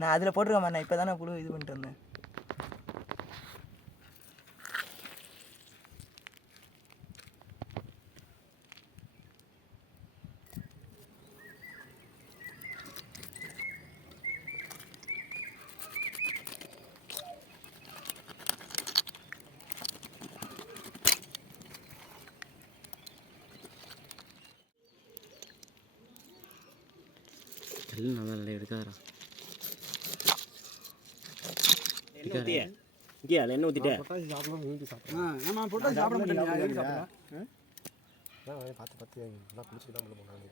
நான் அதில் போட்டிருக்கேன் நான் இப்போ தானே புழு இது பண்ணிட்டு வந்தேன் எல்லாம் நல்லா நல்லா எடுக்காதரா இங்கே அதில் என்ன ஊற்றிட்டேன் பொட்டாசி சாப்பிடலாம் மீன் சாப்பிடலாம் ஆ நம்ம போட்டா சாப்பிட அதான் பார்த்து பார்த்து நல்லா குளிச்சுட்டு தான் போனாங்க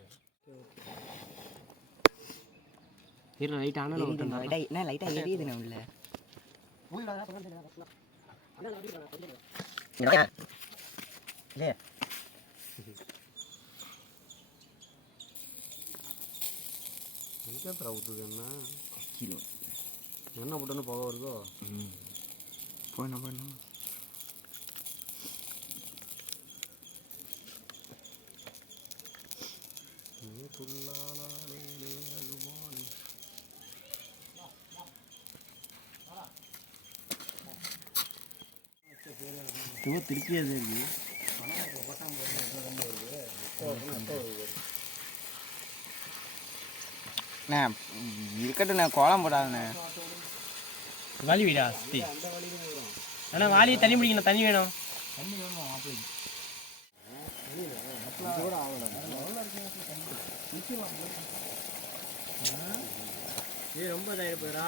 இரு லைட் ஆனால் லைட்டாக என்ன லைட்டாக எரியுது நான் உள்ள எங்கே தர ஊற்றுது என்ன? என்ன போட்டுன்னு போக வருதோ? போயிடணும் போயிடணும் நீ துள்ளாலே ரகுமான் திருப்பி அது இருக்கு அண்ணே இருக்கட்டும் நான் கோலம் போடாதுண்ணே வாலி வீடா சுத்தி அண்ணா வாலி தண்ணி பிடிக்கணும் தண்ணி வேணும் ரொம்ப இதாகிட போயிடா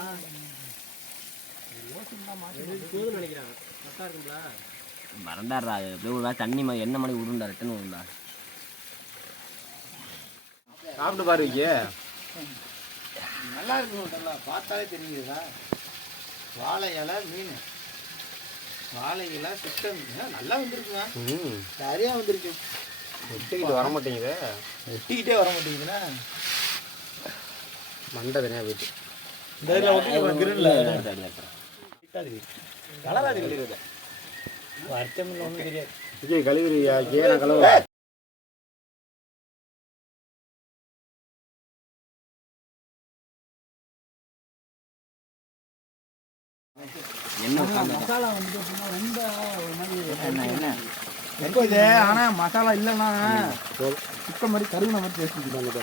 போதும் நினைக்கிறேன் கரெக்டாக இருக்குங்களா மறந்தாடுறா அது அப்படியே ஒரு தண்ணி மாதிரி எண்ணெய் மாதிரி உருண்டா ரிட்டன் உருண்டா சாப்பிட்டு பாரு நல்லா இருக்கும் நல்லா பார்த்தாலே தெரியுதா? வாழை இலை மீன். வாழை இலை சுத்த மீன் நல்லா வந்திருக்குங்க. ம். சரியா வந்திருக்கு. ஒட்டிக்கிட்டு வர மாட்டேங்குது. வெட்டிக்கிட்டே வர மாட்டேங்குதுண்ணா. மண்டை தனியாக போயிட்டு. இந்த இதில் ஒட்டி கிரில்ல அடி கலரா தெரியுது வருத்தம் இல்லை ஒன்றும் தெரியாது. விஜய் கழுவிரியா கே நான் கழுவ மசாலா வந்து ரொம்ப ஒரு மாதிரி என்ன என்ன? எப்போ இது ஆனால் மசாலா இல்லைன்னா சுத்த மாதிரி கருவின மாதிரி பேசிக்கிட்டு